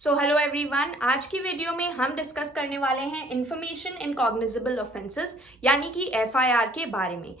So hello everyone, आज की video में हम डिस्कस करने वाले हैं इंफॉर्मेशन इन कॉग्निजेबल ऑफेंसेस यानी कि एफआईआर के बारे में।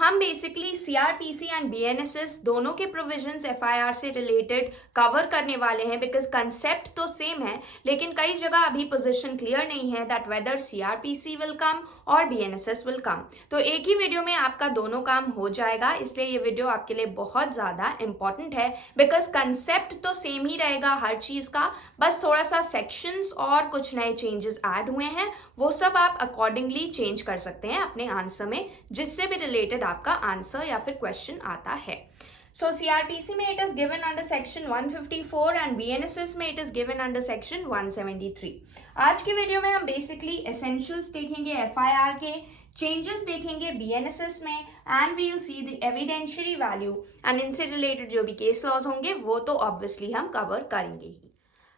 हम बेसिकली सीआरपीसी एंड बीएनएसएस दोनों के प्रोविजंस एफआईआर से रिलेटेड कवर करने वाले हैं बिकॉज कंसेप्ट तो सेम है, लेकिन कई जगह अभी पोजीशन क्लियर नहीं है that whether CrPC will come और बीएनएसएस विल कम। तो एक ही वीडियो में आपका दोनों काम हो जाएगा, इसलिए ये वीडियो आपके लिए बहुत ज्यादा इंपॉर्टेंट है बिकॉज कंसेप्ट तो सेम ही रहेगा हर चीज का, बस थोड़ा सा सेक्शंस और कुछ नए चेंजेस ऐड हुए हैं, वो सब आप अकॉर्डिंगली चेंज कर सकते हैं अपने आंसर में, जिससे भी रिलेटेड आपका आंसर या फिर क्वेश्चन आता है। So CRPC में it is given under section 154 and BNSS में it is given under section 173। आज की वीडियो में हम बेसिकली एसेंशियल्स देखेंगे एफआईआर के, चेंजेस देखेंगे बीएनएसएस में and we will see the evidentiary value and इनसे रिलेटेड जो भी केस लॉज होंगे वो तो ऑब्वियसली हम कवर करेंगे ही।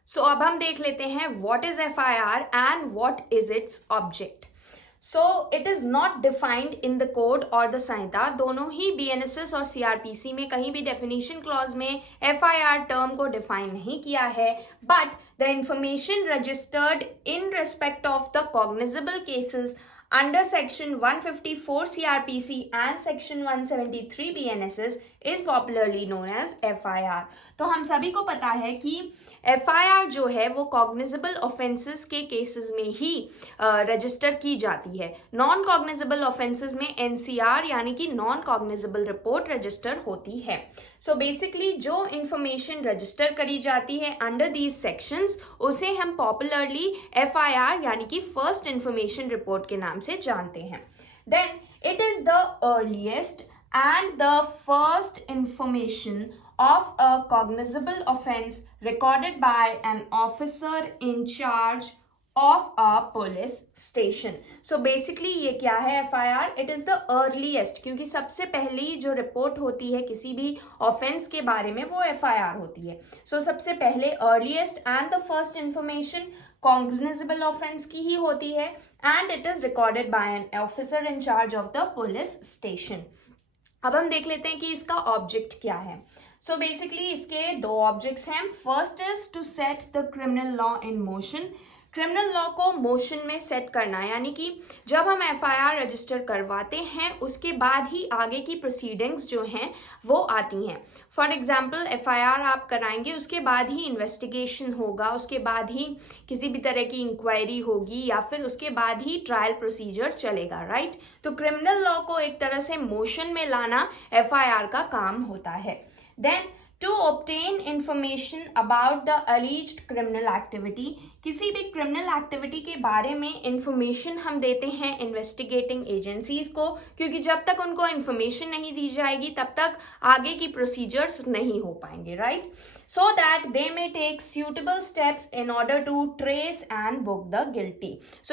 अब हम देख लेते हैं what is FIR and what is its object. It is not defined in the code और द संहिता, दोनों ही बीएनएसएस और सीआरपीसी में कहीं भी डेफिनेशन क्लॉज में एफआईआर टर्म को डिफाइन नहीं किया है, but the information registered in respect of the cognizable cases under section 154 CRPC and section 173 BNSS is popularly known as FIR। तो हम सभी को पता है कि FIR जो है वो कॉग्निजेबल ऑफेंसेस के केसेस में ही रजिस्टर की जाती है। नॉन कॉग्निजेबल ऑफेंसेस में NCR यानी कि नॉन कॉग्निजेबल रिपोर्ट रजिस्टर होती है। बेसिकली जो इंफॉर्मेशन रजिस्टर करी जाती है अंडर दीज सेक्शंस उसे हम पॉपुलरली FIR यानी कि फर्स्ट इंफॉर्मेशन रिपोर्ट के नाम से जानते हैं। Then it is the earliest and the first information of a cognizable offense recorded by an officer in charge of a police station। Basically ये क्या है FIR? It is the earliest, क्योंकि सबसे पहली जो रिपोर्ट होती है किसी भी ऑफेंस के बारे में वो FIR होती है। सबसे पहले earliest and the first information cognizable offence की ही होती है and it is recorded by an officer in charge of the police station. अब हम देख लेते हैं कि इसका ऑब्जेक्ट क्या है। बेसिकली इसके दो ऑब्जेक्ट्स हैं। First is to set the criminal law in motion. Criminal law को मोशन में सेट करना, यानी कि जब हम एफआईआर रजिस्टर करवाते हैं उसके बाद ही आगे की प्रोसीडिंग्स जो हैं वो आती हैं। फॉर एग्जांपल एफआईआर आप कराएंगे, उसके बाद ही इन्वेस्टिगेशन होगा, उसके बाद ही किसी भी तरह की इंक्वायरी होगी या फिर उसके बाद ही ट्रायल प्रोसीजर चलेगा, राइट। तो क्रिमिनल लॉ को एक तरह से मोशन में लाना एफआईआर का काम होता है। Then to obtain information about the alleged criminal activity, किसी भी क्रिमिनल एक्टिविटी के बारे में इंफॉर्मेशन हम देते हैं इन्वेस्टिगेटिंग एजेंसीज को, क्योंकि जब तक उनको इंफॉर्मेशन नहीं दी जाएगी तब तक आगे की प्रोसीजर्स नहीं हो पाएंगे, right. So that they may take suitable steps in order to trace and book the guilty।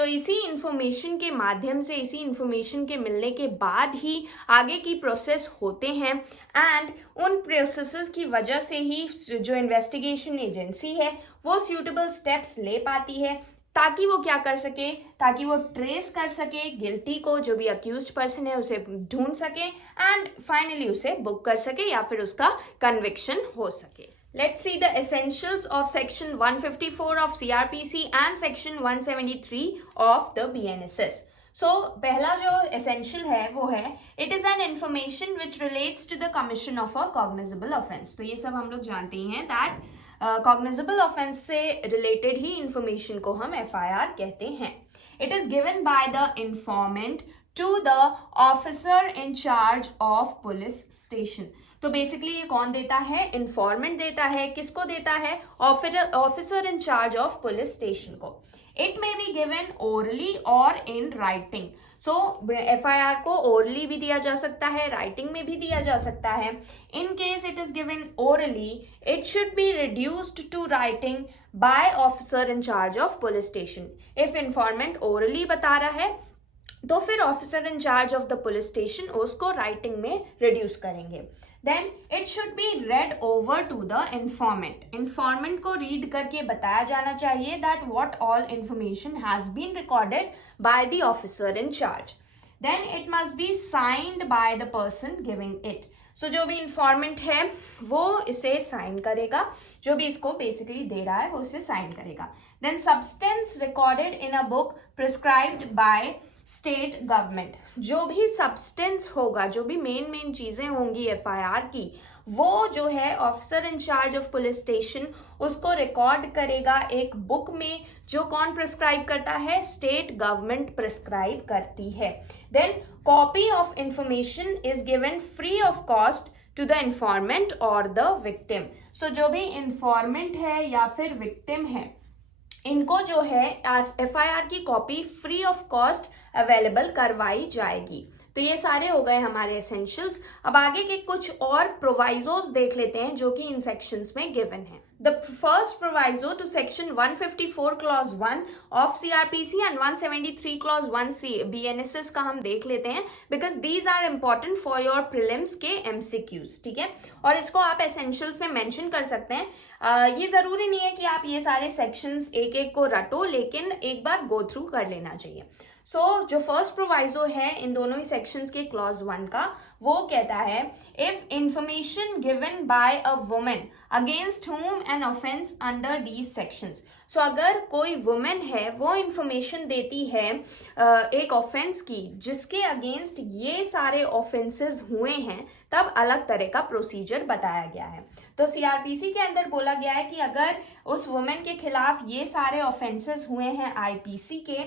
इसी इंफॉर्मेशन के माध्यम से, इसी इंफॉर्मेशन के मिलने के बाद ही आगे की प्रोसेस होते हैं एंड उन प्रोसेसेस की वजह से ही जो इन्वेस्टिगेशन एजेंसी है वो suitable steps ले पाती है ताकि वो क्या कर सके, ताकि वो ट्रेस कर सके गिल्टी को, जो भी अक्यूज्ड पर्सन है उसे ढूंढ सके एंड फाइनली उसे बुक कर सके या फिर उसका कन्विक्शन हो सके। Let's see the essentials of section 154 of CRPC and section 173 of the BNSS। पहला जो essential है वो है it is an information which relates to the commission of a cognizable offense। तो ये सब हम लोग जानते ही हैं that कॉग्निजेबल ऑफेंस से रिलेटेड ही इंफॉर्मेशन को हम FIR कहते हैं। It is given by the informant to the officer in charge of police station. तो बेसिकली ये कौन देता है? इंफॉर्मेंट देता है। किसको देता है? Officer in charge of police station को। It may be given orally और इन राइटिंग। FIR को ओरली भी दिया जा सकता है, राइटिंग में भी दिया जा सकता है। In case it is given orally, it should be reduced to writing by officer in charge of police station. If informant orally बता रहा है तो फिर officer in charge of the police station उसको राइटिंग में रिड्यूस करेंगे। Then it should be read over to the informant। Informant को read करके बताया जाना चाहिए that what all information has been recorded by the officer in charge। Then it must be signed by the person giving it। सो जो भी इंफॉर्मेंट है वो इसे साइन करेगा, जो भी इसको बेसिकली दे रहा है वो इसे साइन करेगा। Then substance recorded in a book prescribed by state government, जो भी सब्सटेंस होगा, जो भी मेन चीजें होंगी एफआईआर की, वो जो है officer in charge of police station उसको रिकॉर्ड करेगा एक बुक में, जो कौन प्रिस्क्राइब करता है, स्टेट गवर्नमेंट प्रिस्क्राइब करती है। Then copy of information is given free of cost to the informant और द विक्टिम। सो जो भी इंफॉर्मेंट है या फिर विक्टिम है, इनको जो है एफआईआर की copy free of cost available करवाई जाएगी। तो ये सारे हो गए हमारे एसेंशियल्स। अब आगे के कुछ और प्रोवाइजोस देख लेते हैं जो कि इन सेक्शंस में गिवन है। The first proviso to section 154 clause 1 of CrPC and 173 clause 1 BNSS का हम देख लेते हैं, because these are important for your prelims के एमसीक्यूज, ठीक है। और इसको आप एसेंशियल्स में मेंशन कर सकते हैं। ये जरूरी नहीं है कि आप ये सारे सेक्शंस एक एक को रटो, लेकिन एक बार गो थ्रू कर लेना चाहिए। जो फर्स्ट प्रोवाइजो है इन दोनों ही सेक्शंस के क्लॉज 1 का, वो कहता है if information given by a woman against हुम an offence under these sections. अगर कोई वुमेन है वो इंफॉर्मेशन देती है एक ऑफेंस की जिसके अगेंस्ट ये सारे ऑफेंसेस हुए हैं, तब अलग तरह का प्रोसीजर बताया गया है। तो सीआरपीसी के अंदर बोला गया है कि अगर उस वुमेन के खिलाफ ये सारे ऑफेंसेस हुए हैं आईपीसी के,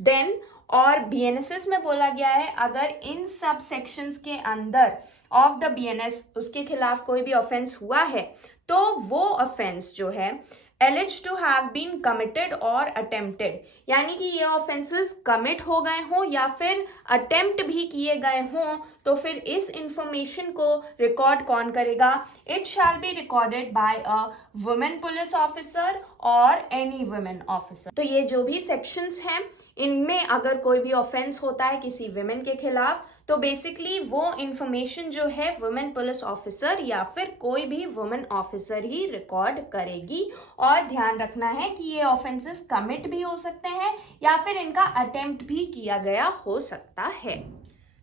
देन, और बीएनएसएस में बोला गया है अगर इन सब सेक्शंस के अंदर ऑफ द बीएनएस उसके खिलाफ कोई भी ऑफेंस हुआ है, तो वो ऑफेंस जो है alleged to have been committed or attempted, यानी कि ये ऑफेंसेस कमिट हो गए हों या फिर अटेम्प्ट भी किए गए हों, तो फिर इस इंफॉर्मेशन को रिकॉर्ड कौन करेगा? It shall be recorded by a women police officer और एनी वुमेन ऑफिसर। तो ये जो भी सेक्शंस हैं, इनमें अगर कोई भी ऑफेंस होता है किसी वुमेन के खिलाफ, तो बेसिकली वो इंफॉर्मेशन जो है वुमेन पुलिस ऑफिसर या फिर कोई भी वुमेन ऑफिसर ही रिकॉर्ड करेगी। और ध्यान रखना है कि ये ऑफेंसेस कमिट भी हो सकते हैं या फिर इनका अटेम्प्ट भी किया गया हो सकता है।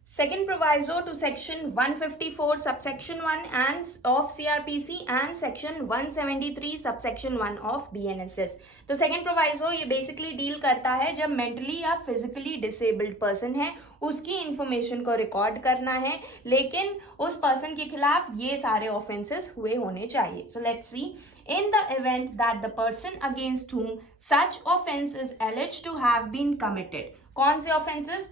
Second proviso to section 154 subsection 1 and of CRPC and section 173 subsection 1 of BNSS। तो second proviso ये basically डील करता है जब mentally या physically disabled person है उसकी information को record करना है, लेकिन उस person के खिलाफ ये सारे offenses हुए होने चाहिए। So let's see, in the event that the person against whom such offense is alleged to have been committed, कौन से offenses?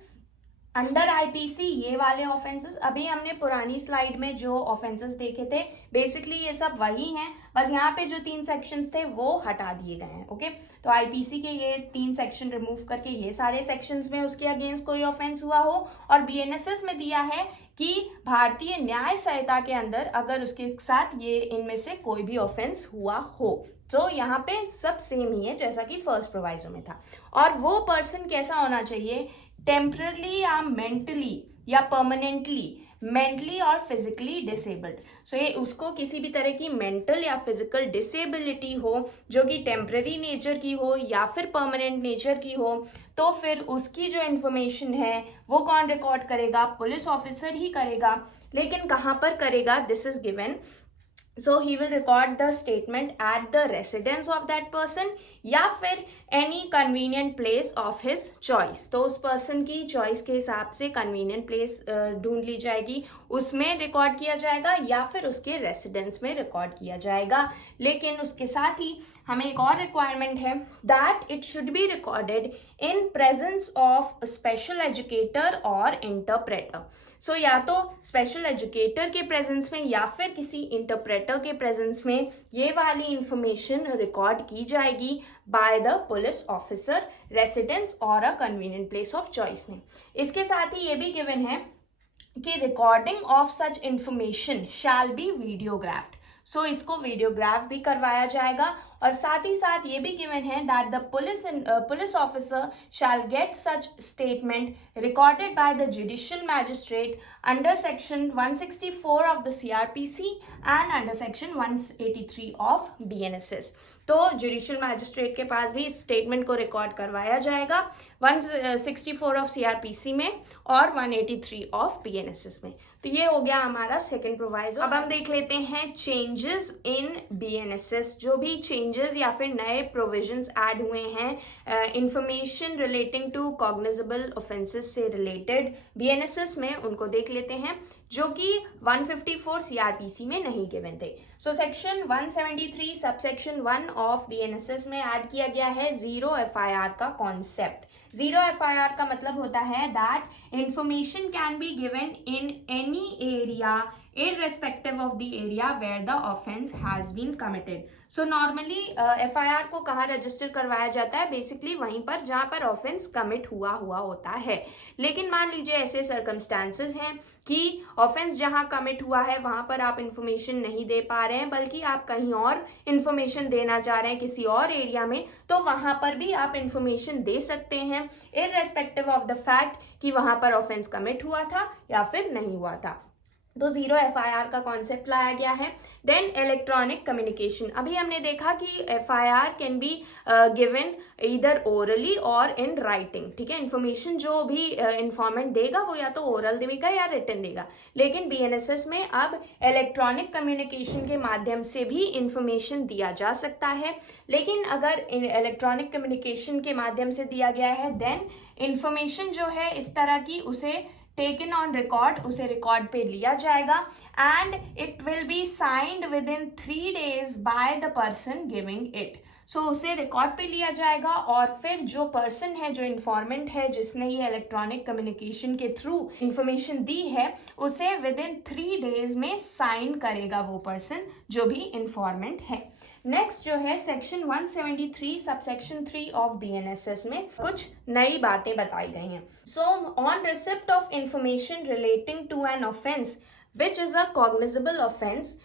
अंडर आईपीसी ये वाले ऑफेंसेस। अभी हमने पुरानी स्लाइड में जो ऑफेंसेस देखे थे बेसिकली ये सब वही हैं, बस यहाँ पे जो 3 सेक्शंस थे वो हटा दिए गए हैं। ओके, तो आईपीसी के ये 3 सेक्शन रिमूव करके ये सारे सेक्शंस में उसके अगेंस्ट कोई ऑफेंस हुआ हो, और बीएनएसएस में दिया है कि भारतीय न्याय संहिता के अंदर अगर उसके साथ ये इनमें से कोई भी ऑफेंस हुआ हो। तो यहाँ पे सब सेम ही है जैसा कि फर्स्ट प्रोवाइजो में था। और वो पर्सन कैसा होना चाहिए? टेम्परली या मेंटली या परमानेंटली, मेंटली और फिजिकली डिसेबल्ड। सो ये उसको किसी भी तरह की मेंटल या फिजिकल डिसेबिलिटी हो जो कि टेम्पररी नेचर की हो या फिर परमानेंट नेचर की हो, तो फिर उसकी जो इन्फॉर्मेशन है वो कौन रिकॉर्ड करेगा? पुलिस ऑफिसर ही करेगा। लेकिन कहाँ पर करेगा? This is given. So he will record the statement at the residence of that person या फिर any convenient place of his choice। तो उस person की choice के हिसाब से convenient place ढूंढ ली जाएगी, उसमें रिकॉर्ड किया जाएगा या फिर उसके रेसिडेंस में रिकॉर्ड किया जाएगा। लेकिन उसके साथ ही हमें एक और रिक्वायरमेंट है, that it should be recorded in presence of special educator और इंटरप्रेटर। सो या तो स्पेशल एजुकेटर के प्रेजेंस में या फिर किसी इंटरप्रेटर के प्रेजेंस में ये वाली इंफॉर्मेशन रिकॉर्ड की जाएगी by the police officer, residence और a convenient place of choice में। इसके साथ ही ये भी गिवन है कि recording of such information shall be videographed. So इसको वीडियोग्राफ भी करवाया जाएगा। और साथ ही साथ ये भी गिवन है that the police officer shall get such statement recorded by the judicial magistrate under section 164 of the CrPC and under section 183 of BNSS. तो जुडिशियल मैजिस्ट्रेट के पास भी इस स्टेटमेंट को रिकॉर्ड करवाया जाएगा 164 ऑफ सीआरपीसी में और 183 ऑफ बीएनएसएस में। तो ये हो गया हमारा सेकंड प्रोवाइजो। अब हम देख लेते हैं चेंजेस इन बीएनएसएस, जो भी चेंजेस या फिर नए प्रोविजंस ऐड हुए हैं information relating to cognizable offences से रिलेटेड बीएनएसएस में, उनको देख लेते हैं, जो कि 154 सीआरपीसी में नहीं गिवन थे। So section 173 subsection 1 of BNSS में ऐड किया गया है जीरो एफआईआर का कॉन्सेप्ट। जीरो एफआईआर का मतलब होता है that information can be given in any area irrespective of the area where the offense has been committed. So normally FIR को कहाँ रजिस्टर करवाया जाता है? बेसिकली वहीं पर जहाँ पर ऑफेंस कमिट हुआ होता है। लेकिन मान लीजिए ऐसे सर्कमस्टांसेस हैं कि ऑफेंस जहाँ कमिट हुआ है वहां पर आप इंफॉर्मेशन नहीं दे पा रहे हैं, बल्कि आप कहीं और इंफॉर्मेशन देना चाह रहे हैं किसी और एरिया में, तो वहां पर भी आप इंफॉर्मेशन दे सकते हैं इररेस्पेक्टिव ऑफ द फैक्ट कि वहां पर ऑफेंस कमिट हुआ था या फिर नहीं हुआ था। तो जीरो एफआईआर का कॉन्सेप्ट लाया गया है। देन इलेक्ट्रॉनिक कम्युनिकेशन, अभी हमने देखा कि एफआईआर कैन बी गिवन इधर ओरली और इन राइटिंग, ठीक है। इन्फॉर्मेशन जो भी इन्फॉर्मेंट देगा वो या तो ओरल देगा या रिटन देगा, लेकिन बीएनएसएस में अब इलेक्ट्रॉनिक कम्युनिकेशन के माध्यम से भी इंफॉर्मेशन दिया जा सकता है। लेकिन अगर इलेक्ट्रॉनिक कम्युनिकेशन के माध्यम से दिया गया है देन इंफॉर्मेशन जो है इस तरह की उसे टेकन ऑन रिकॉर्ड, उसे रिकॉर्ड पे लिया जाएगा and it will be signed within 3 days by the person giving it. So उसे रिकॉर्ड पे लिया जाएगा और फिर जो पर्सन है, जो इन्फॉर्मेंट है, जिसने ये इलेक्ट्रॉनिक कम्युनिकेशन के थ्रू इंफॉर्मेशन दी है, उसे विद इन 3 days में साइन करेगा वो पर्सन जो भी इन्फॉर्मेंट है। नेक्स्ट जो है सेक्शन 173 सबसेक्शन 3 ऑफ बीएनएसएस में कुछ नई बातें बताई गई हैं। So on receipt of information relating to an offence which is a cognizable offence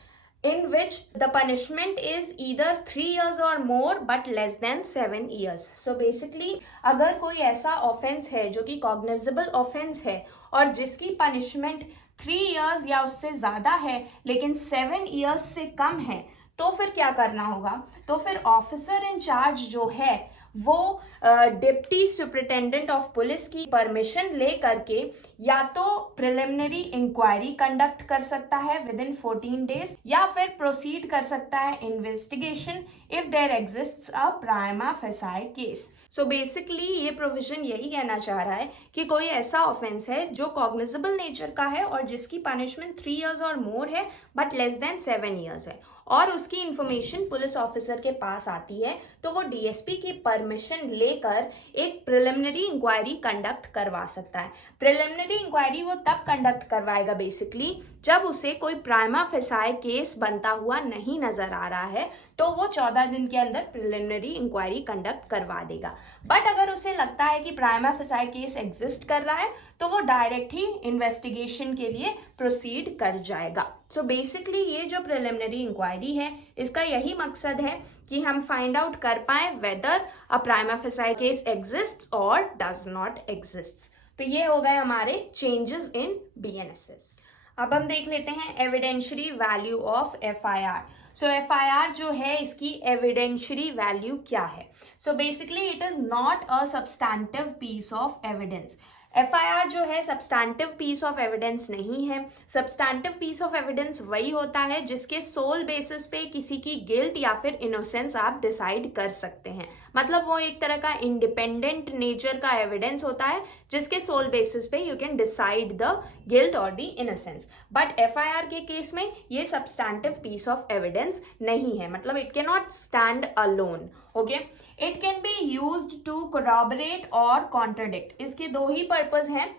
in which the punishment is either 3 years or more but less than 7 years. So basically अगर कोई ऐसा ऑफेंस है जो कि कॉग्निजेबल ऑफेंस है और जिसकी punishment 3 years या उससे ज्यादा है लेकिन 7 years से कम है, तो फिर क्या करना होगा? तो फिर ऑफिसर इन चार्ज जो है वो डिप्टी सुपरिटेंडेंट ऑफ पुलिस की परमिशन ले करके या तो प्रिलिमिनरी इंक्वायरी कंडक्ट कर सकता है विद इन 14 days या फिर प्रोसीड कर सकता है investigation if there exists a prima facie case. So basically ये प्रोविजन यही कहना चाह रहा है कि कोई ऐसा ऑफेंस है जो कॉग्निजेबल नेचर का है और जिसकी पनिशमेंट 3 years और मोर है बट लेस देन 7 years है और उसकी इंफॉर्मेशन पुलिस ऑफिसर के पास आती है, तो वो डीएसपी की परमिशन लेकर एक प्रिलिमिनरी इंक्वायरी कंडक्ट करवा सकता है। प्रिलिमिनरी इंक्वायरी वो तब कंडक्ट करवाएगा बेसिकली जब उसे कोई प्राइमा फेसाई केस बनता हुआ नहीं नजर आ रहा है, तो वो 14 दिन के अंदर प्रिलिमिनरी इंक्वायरी कंडक्ट करवा देगा। बट अगर उसे लगता है कि प्राइमा फेसाई केस एग्जिस्ट कर रहा है तो वो डायरेक्ट ही इन्वेस्टिगेशन के लिए प्रोसीड कर जाएगा। सो बेसिकली ये जो प्रिलिमिनरी इंक्वायरी है इसका यही मकसद है कि हम फाइंड आउट कर पाए वेदर अ प्राइमा फेसाई केस एग्जिस्ट्स और डज नॉट एग्जिस्ट्स। तो ये हो गए हमारे चेंजेस इन बीएनएसएस। अब हम देख लेते हैं evidentiary value of FIR. So FIR जो है इसकी एविडेंशियरी वैल्यू क्या है? So basically it is not a substantive piece of evidence. FIR जो है सब्सटैंटिव पीस ऑफ एविडेंस नहीं है। सब्सटैंटिव पीस ऑफ एविडेंस वही होता है जिसके सोल बेसिस पे किसी की गिल्ट या फिर इनोसेंस आप डिसाइड कर सकते हैं। मतलब वो एक तरह का इंडिपेंडेंट नेचर का एविडेंस होता है जिसके सोल बेसिस पे you can decide the guilt और द इनोसेंस। बट एफआईआर के केस में ये सब्सटैंटिव पीस ऑफ एविडेंस नहीं है, मतलब it cannot stand alone. Okay, it can be used to corroborate और कॉन्ट्रडिक्ट। इसके दो ही पर्पस हैं,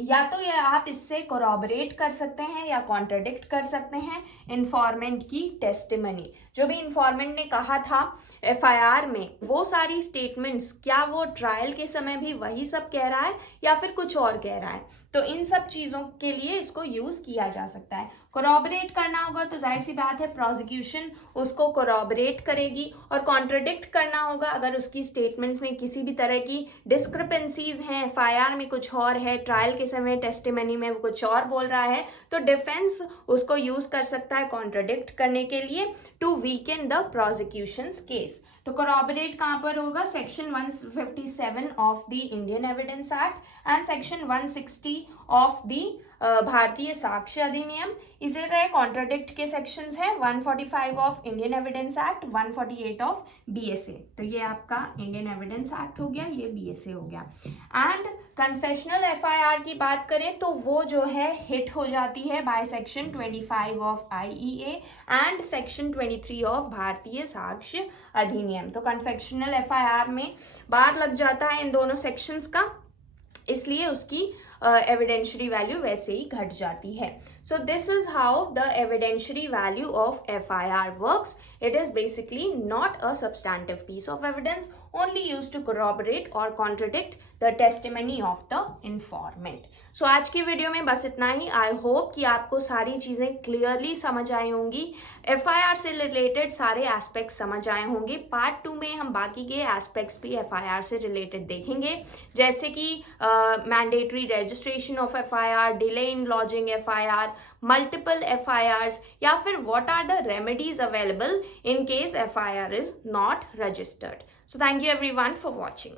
या तो ये आप इससे कोरॉबरेट कर सकते हैं या कॉन्ट्रडिक्ट कर सकते हैं इन्फॉर्मेंट की टेस्टिमनी। जो भी इन्फॉर्मेंट ने कहा था एफआईआर में वो सारी स्टेटमेंट्स क्या वो ट्रायल के समय भी वही सब कह रहा है या फिर कुछ और कह रहा है, तो इन सब चीजों के लिए इसको यूज किया जा सकता है। कोरॉबरेट करना होगा तो जाहिर सी बात है प्रोसिक्यूशन उसको कोरॉबरेट करेगी, और कॉन्ट्रडिक्ट करना होगा अगर उसकी स्टेटमेंट्स में किसी भी तरह की डिस्क्रिपेंसीज हैं, एफआईआर में कुछ और है, ट्रायल के समय टेस्टिमनी में वो कुछ और बोल रहा है, तो डिफेंस उसको यूज कर सकता है कॉन्ट्रडिक्ट करने के लिए to weaken the prosecution's case. तो कोरॉबरेट कहां पर होगा? Section 157 of the Indian evidence act and section 160 of the Bharatiya Sakshya अधिनियम, इसी तरह कॉन्ट्राडिक्ट के सेक्शंस हैं 145 of Indian evidence act, 148 of BSA. तो ये आपका इंडियन एविडेंस एक्ट हो गया, ये बीएसए हो गया। एंड कन्फेशनल एफआईआर की बात करें तो वो जो है हिट हो जाती है by section 25 of IEA and section 23 of भारतीय साक्ष्य अधिनियम। तो कन्फेशनल एफआईआर में बार लग जाता है इन दोनों सेक्शंस का, इसलिए उसकी एविडेंशियरी वैल्यू वैसे ही घट जाती है। So this is how the evidentiary value of FIR works. It is basically not a substantive piece of evidence, only used to corroborate or contradict the testimony of the informant. So आज की video में बस इतना ही. I hope कि आपको सारी चीजें clearly समझ आई होंगी, एफआईआर से रिलेटेड सारे एस्पेक्ट्स समझ आए होंगे. पार्ट 2 में हम बाकी के एस्पेक्ट्स भी एफआईआर से रिलेटेड देखेंगे, जैसे कि mandatory registration of FIR, delay in lodging FIR, multiple FIRs, या फिर what are the remedies available in case FIR is not registered. So thank you everyone for watching.